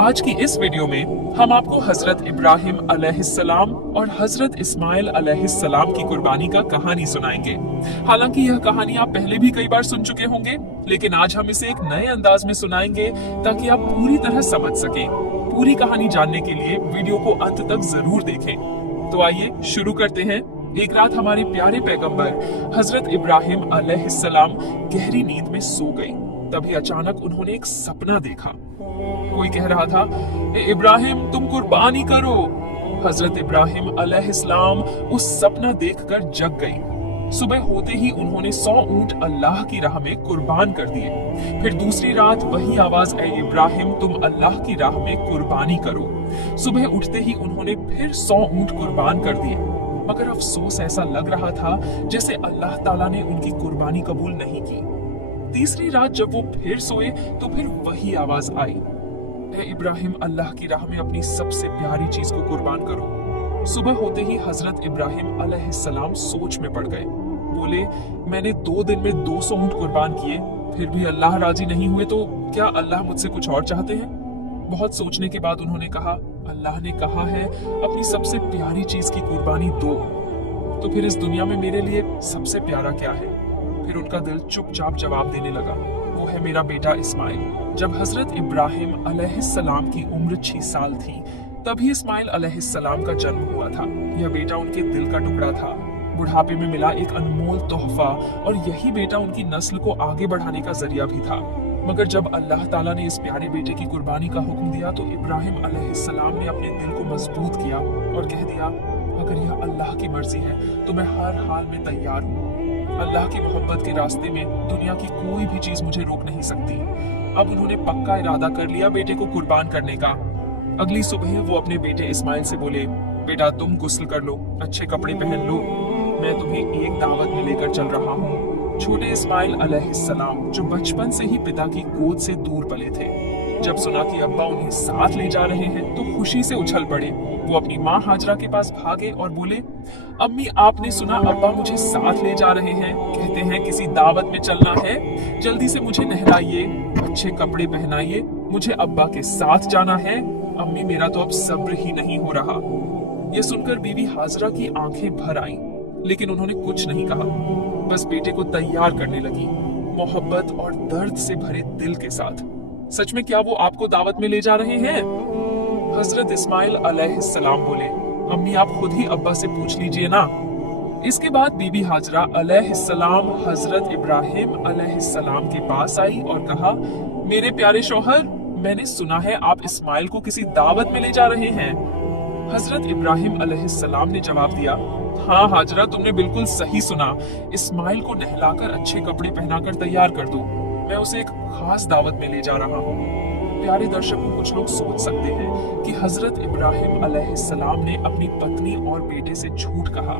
आज की इस वीडियो में हम आपको हजरत इब्राहिम अलैहिस्सलाम और हजरत इस्माइल अलैहिस्सलाम की कुर्बानी का कहानी सुनाएंगे। हालांकि यह कहानी आप पहले भी कई बार सुन चुके होंगे, लेकिन आज हम इसे एक नए अंदाज में सुनाएंगे ताकि आप पूरी तरह समझ सकें। पूरी कहानी जानने के लिए वीडियो को अंत तक जरूर देखें। तो आइए शुरू करते हैं। एक रात हमारे प्यारे पैगंबर हजरत इब्राहिम अलैहिस्सलाम गहरी नींद में सो गए। तभी अचानक उन्होंने एक सपना देखा। कोई कह रहा था, इब्राहिम तुम कुर्बानी करो। हजरत इब्राहिम अलैहिस्सलाम उस सपना देखकर जग गई। सुबह होते ही उन्होंने 100 ऊंट अल्लाह की राह में कुर्बान कर दिए। फिर दूसरी रात वही आवाज, ऐ इब्राहिम तुम अल्लाह की राह में कुर्बानी करो। सुबह उठते ही उन्होंने फिर 100 ऊंट कुर्बान कर दिए, मगर अफसोस ऐसा लग रहा था जैसे अल्लाह ताला ने उनकी कुर्बानी कबूल नहीं की। तीसरी रात जब वो फिर सोए तो फिर वही आवाज आई, ऐ इब्राहिम अल्लाह की राह में अपनी सबसे प्यारी चीज को कुर्बान करो। सुबह होते ही हजरत इब्राहिम अलैहिस्सलाम सोच में पड़ गए। बोले, मैंने 2 दिन में 200 ऊंट कुर्बान किए, फिर भी अल्लाह राजी नहीं हुए, तो क्या अल्लाह मुझसे कुछ और चाहते हैं? बहुत सोचने के बाद उन्होंने कहा, अल्लाह ने कहा है अपनी सबसे प्यारी चीज की कुर्बानी दो, तो फिर इस दुनिया में मेरे लिए सबसे प्यारा क्या है? फिर उनका दिल चुपचाप जवाब देने लगा, वो है मेरा बेटा इस्माइल। जब हजरत इब्राहिम अलैहिस्सलाम की उम्र 6 साल थी, तभी इस्माइल अलैहिस्सलाम का जन्म हुआ था। यह बेटा उनके दिल का टुकड़ा था, बुढ़ापे में मिला एक अनमोल तोहफा, और यही बेटा उनकी नस्ल को आगे बढ़ाने का जरिया भी था। मगर जब अल्लाह ताला ने इस प्यारे बेटे की कुर्बानी का हुक्म दिया तो इब्राहिम अलैहिस्सलाम ने अपने दिल को मजबूत किया और कह दिया, अगर यह अल्लाह की मर्जी है तो मैं हर हाल में तैयार हूँ। अल्लाह की मोहब्बत के रास्ते में दुनिया की कोई भी चीज मुझे रोक नहीं सकती। अब उन्होंने पक्का इरादा कर लिया बेटे को कुर्बान करने का। अगली सुबह वो अपने बेटे इस्माइल से बोले, बेटा तुम गुस्ल कर लो, अच्छे कपड़े पहन लो, मैं तुम्हें एक दावत में लेकर चल रहा हूँ। छोटे इस्माइल अलैहिस्सलाम जो बचपन से ही पिता की गोद से दूर पले थे, जब सुना कि अब्बा उन्हें साथ ले जा रहे हैं तो खुशी से उछल पड़े। वो अपनी माँ हाजरा के पास भागे और बोले, अम्मी आपने सुना अब्बा मुझे साथ ले जा रहे हैं, कहते हैं किसी दावत में चलना है, जल्दी से मुझे नहलाइए, अच्छे कपड़े पहनाइए, मुझे अब्बा के साथ जाना है। अम्मी मेरा तो अब सब्र ही नहीं हो रहा। ये सुनकर बीवी हाजरा की आंखें भर आईं, लेकिन उन्होंने कुछ नहीं कहा, बस बेटे को तैयार करने लगी, मोहब्बत और दर्द से भरे दिल के साथ। सच में क्या वो आपको दावत में ले जा रहे हैं? हजरत इस्माइल अलैहिस्सलाम बोले, अम्मी आप खुद ही अब्बा से पूछ लीजिए ना। इसके बाद बीबी हाजरा अलैहिस्सलाम हजरत इब्राहिम अलैहिस्सलाम के पास आई और कहा, मेरे प्यारे शौहर, मैंने सुना है आप इस्माइल को किसी दावत में ले जा रहे हैं। हजरत इब्राहिम अलैहिस्सलाम ने जवाब दिया, हाँ हाजरा तुमने बिल्कुल सही सुना, इस्माइल को नहलाकर अच्छे कपड़े पहनाकर तैयार कर दो, मैं उसे एक खास दावत में ले जा रहा हूँ। प्यारे दर्शकों, कुछ लोग सोच सकते हैं कि हजरत इब्राहिम अलैहिस्सलाम ने अपनी पत्नी और बेटे से झूठ कहा,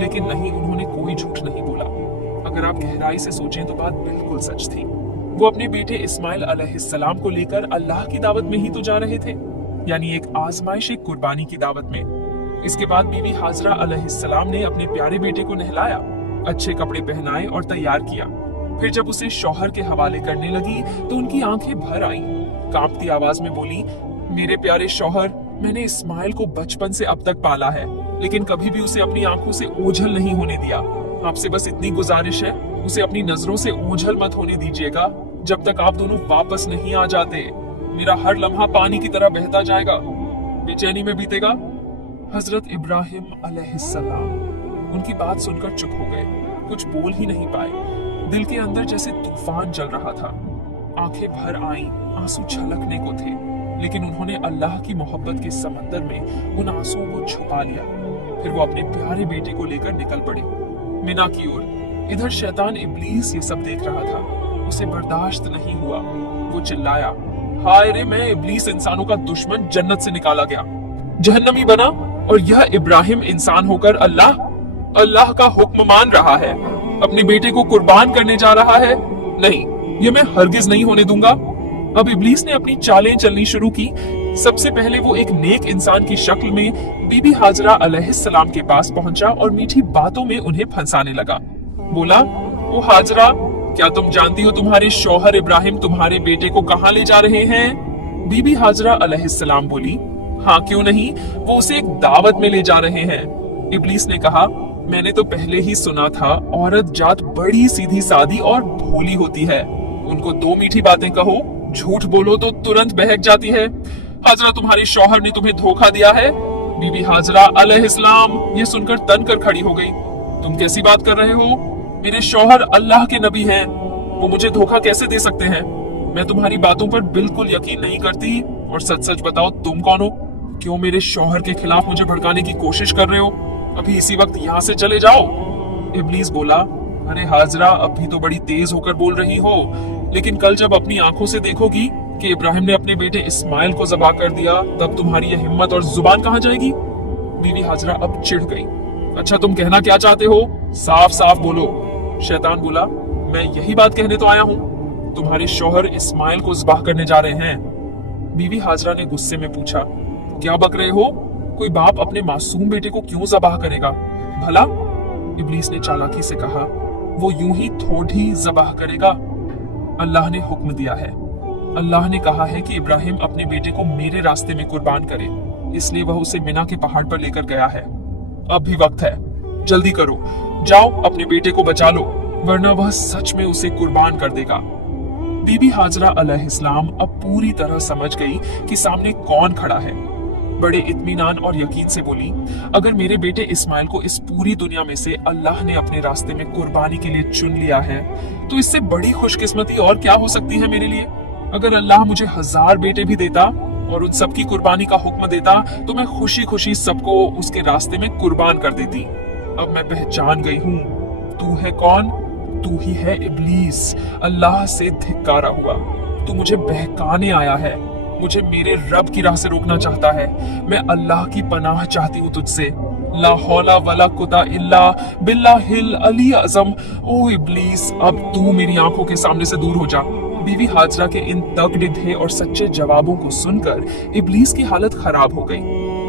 लेकिन नहीं, उन्होंने कोई झूठ नहीं बोला। अगर आप गहराई से सोचें तो बात बिल्कुल सच थी। वो अपने बेटे इस्माइल अलैहिस्सलाम को लेकर अल्लाह की दावत में ही तो जा रहे थे, यानी एक आजमाइश कुर्बानी की दावत में। इसके बाद बीबी हाजरा अलैहिस्सलाम ने अपने प्यारे बेटे को नहलाया, अच्छे कपड़े पहनाए और तैयार किया। फिर जब उसे शौहर के हवाले करने लगी तो उनकी आंखें भर आईं। कांपती आवाज में बोली, मेरे प्यारे शौहर, मैंने इस्माइल को बचपन से अब तक पाला है, लेकिन कभी भी उसे अपनी आंखों से ओझल नहीं होने दिया। आपसे बस इतनी गुजारिश है, उसे अपनी नजरों से ओझल मत होने दीजिएगा जब तक आप दोनों वापस नहीं आ जाते। मेरा हर लम्हा पानी की तरह बहता जाएगा, बेचैनी में बीतेगा। हजरत इब्राहिम अलैहिस्सलाम उनकी बात सुनकर चुप हो गए, कुछ बोल ही नहीं पाए। दिल के अंदर जैसे तूफान चल रहा था, आंखें भर आईं, आंसू छलकने को थे, लेकिन उन्होंने अल्लाह की मोहब्बत के समंदर में उन आंसुओं को छुपा लिया। फिर वो अपने प्यारे बेटे को लेकर निकल पड़े मिना की ओर। इधर शैतान इब्लीस ये सब देख रहा था, उसे बर्दाश्त नहीं हुआ। वो चिल्लाया, हाय रे, मैं इब्लीस इंसानों का दुश्मन जन्नत से निकाला गया, जहन्नमी बना, और यह इब्राहिम इंसान होकर अल्लाह का हुक्म मान रहा है, अपने बेटे को कुर्बान करने जा रहा है। नहीं, ये मैं हरगिज नहीं होने दूंगा। अब इब्लीस ने अपनी चालें चलनी शुरू की। सबसे पहले वो एक नेक इंसान की शक्ल में बीबी हाजरा अलैहिस्सलाम के पास पहुंचा और मीठी बातों में उन्हें फंसाने लगा। बोला, ओ हाजरा, क्या तुम जानती हो तुम्हारे शौहर इब्राहिम तुम्हारे बेटे को कहाँ ले जा रहे हैं? बीबी हाजरा अलैहिस्सलाम बोली, हाँ क्यों नहीं, वो उसे एक दावत में ले जा रहे हैं। इब्लीस ने कहा, मैंने तो पहले ही सुना था औरत जात बड़ी सीधी सादी और भोली होती है, उनको दो मीठी बातें कहो, झूठ बोलो तो तुरंत बहक जाती है। हाजरा, तुम्हारे शौहर ने तुम्हें धोखा दिया है। बीबी हाजरा अलैहिस्सलाम ये सुनकर तन कर खड़ी हो गई। तुम कैसी बात कर रहे हो? मेरे शौहर अल्लाह के नबी हैं, वो मुझे धोखा कैसे दे सकते हैं? मैं तुम्हारी बातों पर बिल्कुल यकीन नहीं करती। और सच सच बताओ, तुम कौन हो? क्यों मेरे शौहर के खिलाफ मुझे भड़काने की कोशिश कर रहे हो? अभी इसी वक्त यहाँ से चले जाओ। इब्लीस बोला, अरे हाजरा, अभी तो बड़ी तेज होकर बोल रही हो, लेकिन कल जब अपनी आंखों से देखोगी कि इब्राहिम ने अपने बेटे इस्माइल को ज़बा कर दिया, तब तुम्हारी यह हिम्मत और जुबान कहाँ जाएगी? बीवी हाजरा अब चिढ़ गई। अच्छा, तुम कहना क्या चाहते हो? साफ साफ बोलो। शैतान बोला, मैं यही बात कहने तो आया हूँ, तुम्हारे शौहर इस्माइल को ज़बाह करने जा रहे हैं। बीवी हाजरा ने गुस्से में पूछा, क्या बक रहे हो? कोई बाप अपने मासूम बेटे को क्यों ज़बाह करेगा भला? इब्लीस ने चालाकी से कहा, वो यूं ही थोड़ी ज़बाह करेगा। अल्लाह ने हुक्म दिया है, अल्लाह ने कहा है कि इब्राहिम अपने बेटे को मेरे रास्ते में कुर्बान करे, इसलिए वह उसे मिना के पहाड़ पर लेकर गया है। अब भी वक्त है, जल्दी करो, जाओ अपने बेटे को बचा लो, वरना वह सच में उसे कुर्बान कर देगा। बीबी हाजरा अलैहिस्सलाम अब पूरी तरह समझ गई कि सामने कौन खड़ा है। बड़े इत्मीनान और यकीन से बोली, अगर मेरे बेटे इस्माइल को इस पूरी दुनिया में से अल्लाह ने अपने रास्ते में कुर्बानी के लिए चुन लिया है, तो इससे बड़ी खुशकिस्मती और क्या हो सकती है मेरे लिए। अगर अल्लाह मुझे 1000 बेटे भी देता और उन सबकी कुर्बानी का हुक्म देता, तो मैं खुशी खुशी सबको उसके रास्ते में कुर्बान कर देती। अब मैं पहचान गई हूँ, तू है कौन? तू ही है इब्लीस, अल्लाह से धिक्कारा हुआ। तू मुझे बहकाने आया है, मुझे मेरे रब की राह से रोकना चाहता है। मैं अल्लाह की पनाह चाहती हूँ तुझसे। ला हौला वला कुता इल्ला बिल्लाहिल अली अज़म। ओ इब्लीस, अब तू मेरी आंखों के सामने से दूर हो जा। बीवी हाजरा के इन तगड़े और सच्चे जवाबों को सुनकर इब्लीस की हालत खराब हो गई।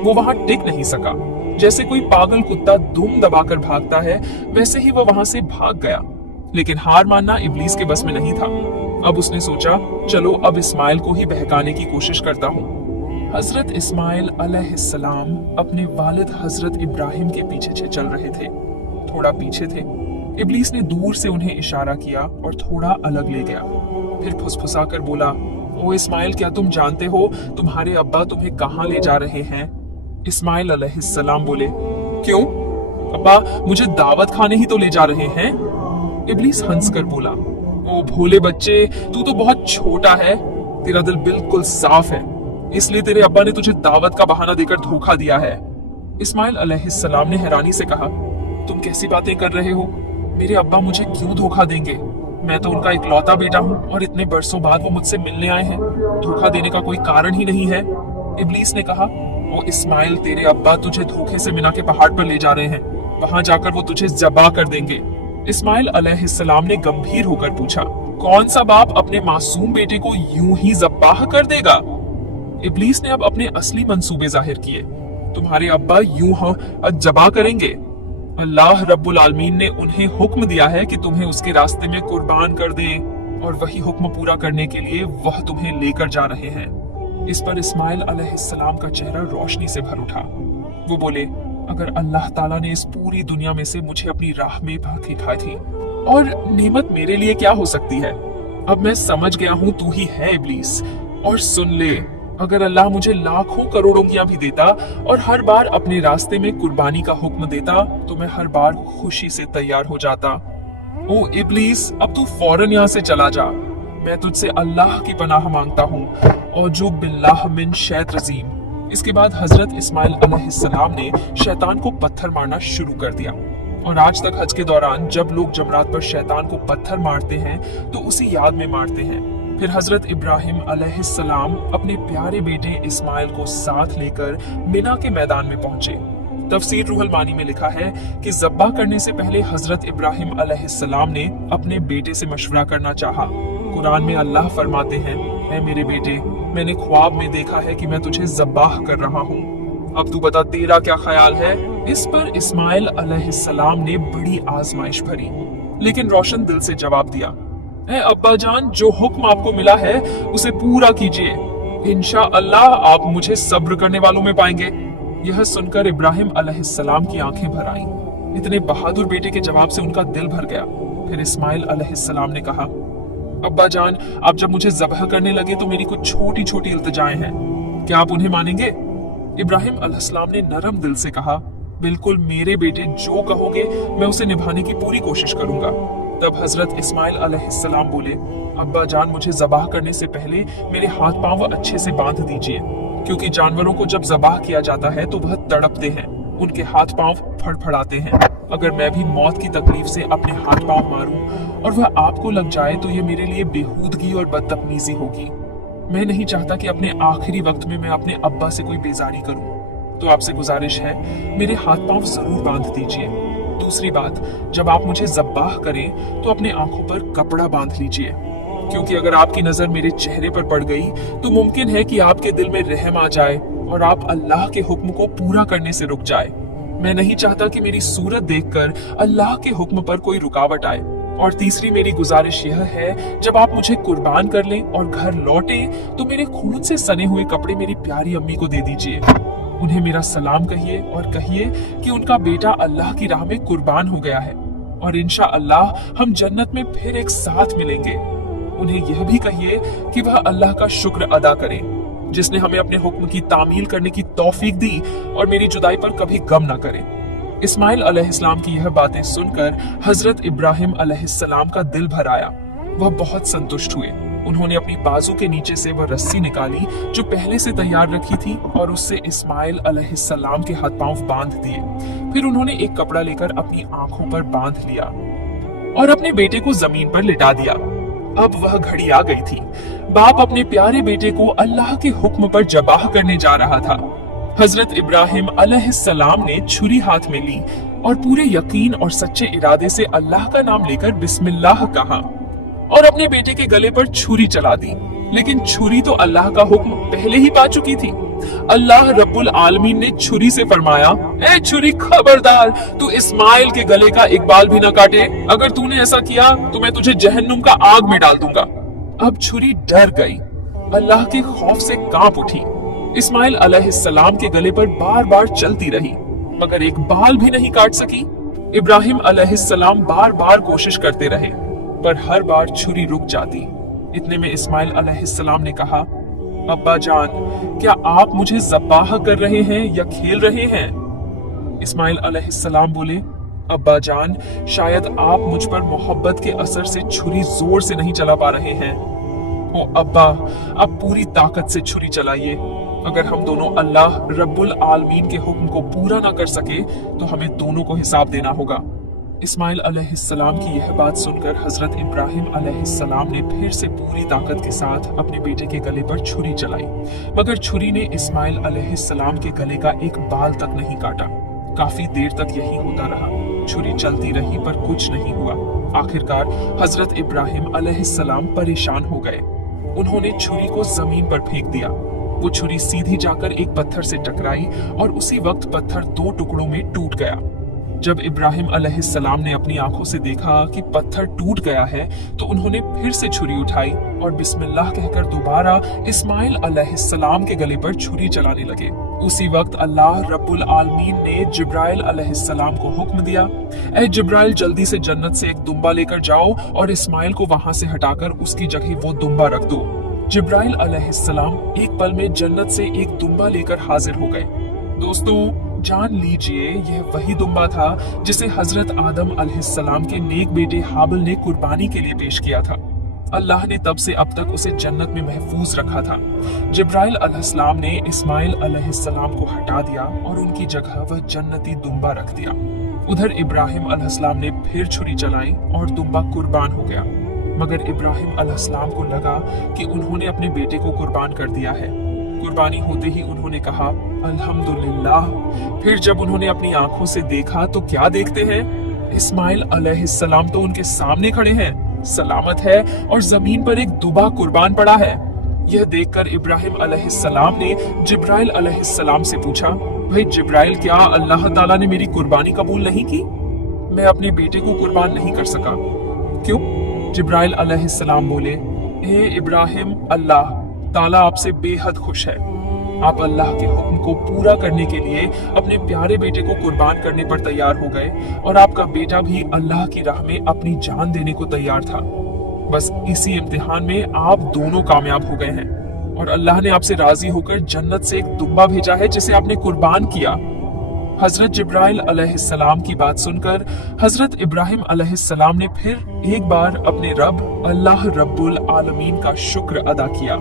वो वहां टिक नहीं सका। जैसे कोई पागल कुत्ता दुम दबाकर भागता है, वैसे ही वो वहां से भाग गया। लेकिन हार मानना इब्लीस के बस में नहीं था। अब उसने सोचा, चलो अब इस्माइल को ही बहकाने की कोशिश करता हूँ। हजरत इस्माइल अलैहिस्सलाम अपने वालिद हजरत इब्राहिम के पीछे चल रहे थे। थोड़ा पीछे थे। इब्लीस ने दूर से उन्हें इशारा किया और थोड़ा अलग ले गया। फिर फुसफुसा कर बोला, ओ इस्माइल, क्या तुम जानते हो तुम्हारे अब्बा तुम्हें कहाँ ले जा रहे हैं? इस्माइल अलैहिस्सलाम बोले, क्यों अब्बा, मुझे दावत खाने ही तो ले जा रहे हैं। इब्लीस हंसकर बोला, ओ भोले बच्चे, तू तो बहुत छोटा है, तेरा दिल बिल्कुल साफ है, इसलिए तेरे अब्बा ने तुझे दावत का बहाना देकर धोखा दिया है। इस्माइल अलैहिस्सलाम ने हैरानी से कहा, तुम कैसी बातें कर रहे हो? मेरे अब्बा मुझे क्यों धोखा देंगे? मैं तो उनका इकलौता बेटा हूँ और इतने बरसों बाद वो मुझसे मिलने आए हैं। धोखा देने का कोई कारण ही नहीं है। इब्लीस ने कहा, ओ इस्माइल, तेरे अब्बा तुझे धोखे से मिना के पहाड़ पर ले जा रहे हैं, वहां जाकर वो तुझे ज़बा कर देंगे। इस्माइल अलैहिस्सलाम ने गंभीर होकर पूछा, कौन सा बाप अपने मासूम बेटे को यूं ही ज़बाह कर देगा? इब्लीस ने अब अपने असली मंसूबे जाहिर किए। तुम्हारे अब्बा यूं ज़बा करेंगे। अल्लाह रब्बुल आलमीन ने उन्हें हुक्म दिया है कि तुम्हें उसके रास्ते में कुर्बान कर दें, और वही हुक्म पूरा करने के लिए वह तुम्हें लेकर जा रहे हैं। इस पर इस्माइल अलैहिस्सलाम का चेहरा रोशनी से भर उठा। वो बोले, अगर अल्लाह ताला ने इस पूरी दुनिया में से मुझे अपनी राह में दिखाई थी, और नेमत मेरे लिए क्या हो सकती है? अब मैं समझ गया हूँ तू ही है इब्लीस। और सुन ले, अगर अल्लाह मुझे लाखों करोड़ों किया भी देता और हर बार अपने रास्ते में कुर्बानी का हुक्म देता, तो मैं हर बार खुशी से तैयार हो जाता। ओ इब्लीस, अब तू फौरन यहाँ से चला जा। मैं तुझसे अल्लाह की पनाह मांगता हूँ, और जो बिल्लाह मिन शैत रजीम। इसके बाद हजरत इस्माइल अलैहिस्सलाम ने शैतान को पत्थर मारना शुरू कर दिया। और आज तक हज के दौरान जब लोग जमरात पर शैतान को पत्थर मारते हैं, तो उसी याद में मारते हैं। फिर हजरत इब्राहिम अलैहिस्सलाम अपने प्यारे बेटे इस्माइल को साथ लेकर मिना के मैदान में पहुंचे। तफसीर रूहुल मानी में लिखा है कि ज़ब्बा करने से पहले हजरत इब्राहिम अलैहिस्सलाम ने अपने बेटे से मशवरा करना चाहा। कुरान में अल्लाह फरमाते हैं, ऐ मेरे बेटे, मैंने ख्वाब में देखा है कि मैं तुझे ज़ब्बाह कर रहा हूँ, अब तू बता तेरा क्या ख्याल है? इस पर इस्माइल अलैहिस्सलाम ने बड़ी आजमाइश भरी, लेकिन रोशन दिल से जवाब दिया, ऐ अब्बा जान, जो हुक्म आपको मिला है उसे पूरा कीजिए। इंशाअल्लाह आप मुझे सब्र करने वालों में पाएंगे। यह सुनकर इब्राहिम अलैहिस्सलाम की आंखें भर आईं। इतने बहादुर बेटे के जवाब से उनका दिल भर गया। फिर इस्माइल अलैहिस्सलाम ने कहा, अब्बा जान, आप जब मुझे ज़ब्ह करने लगे तो मेरी कुछ छोटी छोटी इल्तिजाएं हैं, क्या आप उन्हें मानेंगे? इब्राहिम अलैहिस्सलाम ने नरम दिल से कहा, बिल्कुल मेरे बेटे, जो कहोगे मैं उसे निभाने की पूरी कोशिश करूंगा। तब हजरत इस्माइल अलैहिस्सलाम बोले, अब्बा जान, मुझे ज़बाह करने से पहले मेरे हाथ पांव अच्छे से बांध दीजिए, क्योंकि जानवरों को जब ज़बाह किया जाता है तो वह तड़पते हैं, उनके हाथ पांव फड़फड़ाते हैं। अगर मैं भी मौत की तकलीफ से अपने हाथ पांव मारूं और वह आपको लग जाए तो यह मेरे लिए बेहूदगी और बदतमीजी होगी। मैं नहीं चाहता कि अपने आखिरी वक्त में मैं अपने अब्बा से कोई बेजारी करूं। तो आपसे गुजारिश है, मेरे हाथ पांव जरूर बांध दीजिए। दूसरी बात, जब आप मुझे ज़ब्बाह करें तो अपने आंखों पर कपड़ा बांध लीजिए, क्योंकि अगर आपकी नजर मेरे चेहरे पर पड़ गई तो मुमकिन है कि आपके दिल में रहम आ जाए और आप अल्लाह के हुक्म को पूरा करने से रुक जाए। मैं नहीं चाहता कि मेरी सूरत देखकर अल्लाह के हुक्म पर कोई रुकावट आए। और तीसरी मेरी गुजारिश यह है, जब आप मुझे कुर्बान कर लें और घर लौटे तो मेरे खून से सने हुए कपड़े मेरी प्यारी अम्मी को दे दीजिए। उन्हें मेरा सलाम कहिए और कहिए कि उनका बेटा अल्लाह की राह में कुर्बान हो गया है और इंशाअल्लाह हम जन्नत में फिर एक साथ मिलेंगे। उन्हें यह भी कहिए कि वह अल्लाह का शुक्र अदा करें, जिसने हमें अपने हुक्म की तामील करने की तौफीक दी और मेरी जुदाई पर कभी गम न करें। इस्माइल अलैहिस्सलाम की यह बातें सुनकर हजरत इब्राहिम अलैहिस्सलाम का दिल भर आया। वह बहुत संतुष्ट हुए। उन्होंने अपनी बाजू के नीचे से वह रस्सी निकाली जो पहले से तैयार रखी थी और उससे इस्माइल अलैहिस्सलाम के हाथ पांव बांध दिए। फिर उन्होंने एक कपड़ा लेकर अपनी आंखों पर बांध लिया और अपने बेटे को जमीन पर लिटा दिया। अब वह घड़ी आ गई थी। बाप अपने प्यारे बेटे को अल्लाह के हुक्म पर ज़बाह करने जा रहा था। हजरत इब्राहिम अलैहिस्सलाम ने छुरी हाथ में ली और पूरे यकीन और सच्चे इरादे से अल्लाह का नाम लेकर बिस्मिल्लाह कहा और अपने बेटे के गले पर छुरी चला दी। लेकिन छुरी तो अल्लाह का हुक्म पहले ही पा चुकी थी। अल्लाह रब्बुल आलमीन ने छुरी से फरमाया, ए छुरी, खबरदार, तू इस्माइल के गले का एक बाल भी न काटे। अगर तूने ऐसा किया तो मैं तुझे जहन्नुम का आग में डाल दूंगा। अब छुरी डर गई, अल्लाह के खौफ से कांप उठी। इस्माइल अलैहिस्सलाम के गले पर बार बार चलती रही, मगर एक बाल भी नहीं काट सकी। इब्राहिम अलैहिस्सलाम बार बार कोशिश करते रहे, पर हर बार छुरी रुक जाती। इतने में इस्माइल अलैहिस्सलाम ने कहा, अब्बा जान, क्या आप मुझे ज़बाह कर रहे हैं या खेल रहे हैं? इस्माइल अलैहिस्सलाम बोले, अब्बा जान, शायद आप मुझ पर मोहब्बत के असर से छुरी जोर से नहीं चला पा रहे हैं। ओ अब्बा, आप पूरी ताकत से छुरी चलाइए। अगर हम दोनों अल्लाह रब्बुल आलमीन के हुक्म को पूरा ना कर सके तो हमें दोनों को हिसाब देना होगा। इस्माइल अलैहिस्सलाम की यह बात सुनकर हजरत इब्राहिम अलैहिस्सलाम ने फिर से पूरी ताकत के साथ अपने बेटे के गले पर छुरी चलाई, मगर छुरी ने इस्माइल अलैहिस्सलाम के गले का एक बाल तक नहीं काटा। काफी देर तक यही होता रहा। छुरी चलती रही पर कुछ नहीं हुआ। आखिरकार हजरत इब्राहिम अलैहिस्सलाम परेशान हो गए। उन्होंने छुरी को जमीन पर फेंक दिया। वो छुरी सीधी जाकर एक पत्थर से टकराई और उसी वक्त पत्थर दो टुकड़ों में टूट गया। जब इब्राहिम अलैहिस्सलाम ने अपनी आंखों से देखा कि पत्थर टूट गया है तो उन्होंने फिर से छुरी उठाई और बिस्मिल्लाह कहकर दोबारा इस्माइल अलैहिस्सलाम के गले पर छुरी चलाने लगे। उसी वक्त अल्लाह रब्बुल आलमीन ने जिब्राइल अलैहिस्सलाम को हुक्म दिया, ए जिब्राइल, जल्दी से जन्नत से एक दुम्बा लेकर जाओ और इस्माइल को वहां से हटाकर उसकी जगह वो दुम्बा रख दो। जिब्राइल अलैहिस्सलाम एक पल में जन्नत से एक दुम्बा लेकर हाजिर हो गए। दोस्तों, जान लीजिए, यह वही दुम्बा था जिसे हजरत आदम अलैहिस्सलाम के नेक बेटे हाबिल ने कुर्बानी के लिए पेश किया था। अल्लाह ने तब से अब तक उसे जन्नत में महफूज रखा था। जिब्राइल अलैहिस्सलाम ने इस्माइल अलैहिस्सलाम को हटा दिया और उनकी जगह वह जन्नती दुम्बा रख दिया। उधर इब्राहिम अलैहिस्सलाम ने फिर छुरी चलाई और दुम्बा कुर्बान हो गया, मगर इब्राहिम अलैहिस्सलाम को लगा कि उन्होंने अपने बेटे को कुर्बान कर दिया है। कुर्बानी होते ही उन्होंने कहा, अल्हम्दुलिल्लाह। फिर जब उन्होंने अपनी आंखों से देखा तो क्या देखते हैं, इस्माइल अलैहिस्सलाम तो उनके सामने खड़े हैं, सलामत है और जमीन पर एक दुबा कुर्बान पड़ा है। यह देखकर इब्राहिम अलैहिस्सलाम ने जिब्राइल अलैहिस्सलाम से पूछा, भाई जिब्राइल, क्या अल्लाह ताला ने मेरी कुर्बानी कबूल नहीं की? मैं अपने बेटे को कुर्बान नहीं कर सका। क्यों? जिब्राइल अलैहिस्सलाम बोले, ए इब्राहिम, अल्लाह ताला आपसे बेहद खुश है। आप अल्लाह के हुक्म को पूरा करने के लिए अपने प्यारे बेटे को कुर्बान करने पर तैयार हो गए और आपका बेटा भी अल्लाह की राह में अपनी जान देने को तैयार था। बस इसी इम्तिहान में आप दोनों कामयाब हो गए हैं और अल्लाह ने आपसे राजी होकर जन्नत से एक दुम्बा भेजा है जिसे आपने कुर्बान किया। हजरत जिब्राइल अलैहिस्सलाम की बात सुनकर हजरत इब्राहिम अलैहिस्सलाम ने फिर एक बार अपने रब अल्लाह रब्बुल आलमीन का शुक्र अदा किया।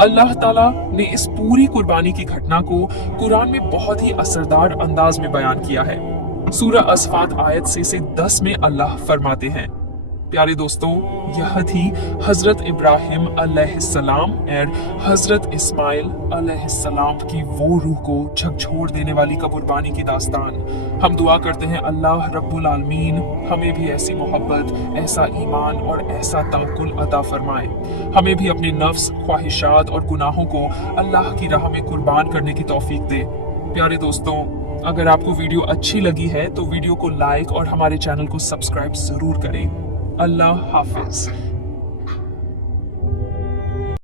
अल्लाह ताला ने इस पूरी कुर्बानी की घटना को कुरान में बहुत ही असरदार अंदाज में बयान किया है। सूरह अस्फात आयत से 10 में अल्लाह फरमाते हैं, प्यारे दोस्तों, यह थी हजरत इब्राहिम अलैहिस्सलाम और हजरत इस्माइल अलैहिस्सलाम की वो रूह को झकझोर देने वाली कुर्बानी की दास्तान। हम दुआ करते हैं अल्लाह रब्बुल आलमीन हमें भी ऐसी मोहब्बत, ऐसा ईमान और ऐसा तवक्कुल अता फरमाए। हमें भी अपने नफ्स, ख्वाहिशात और गुनाहों को अल्लाह की राह में कुर्बान करने की तौफीक दे। प्यारे दोस्तों, अगर आपको वीडियो अच्छी लगी है तो वीडियो को लाइक और हमारे चैनल को सब्सक्राइब जरूर करें। अल्लाह हाफिज।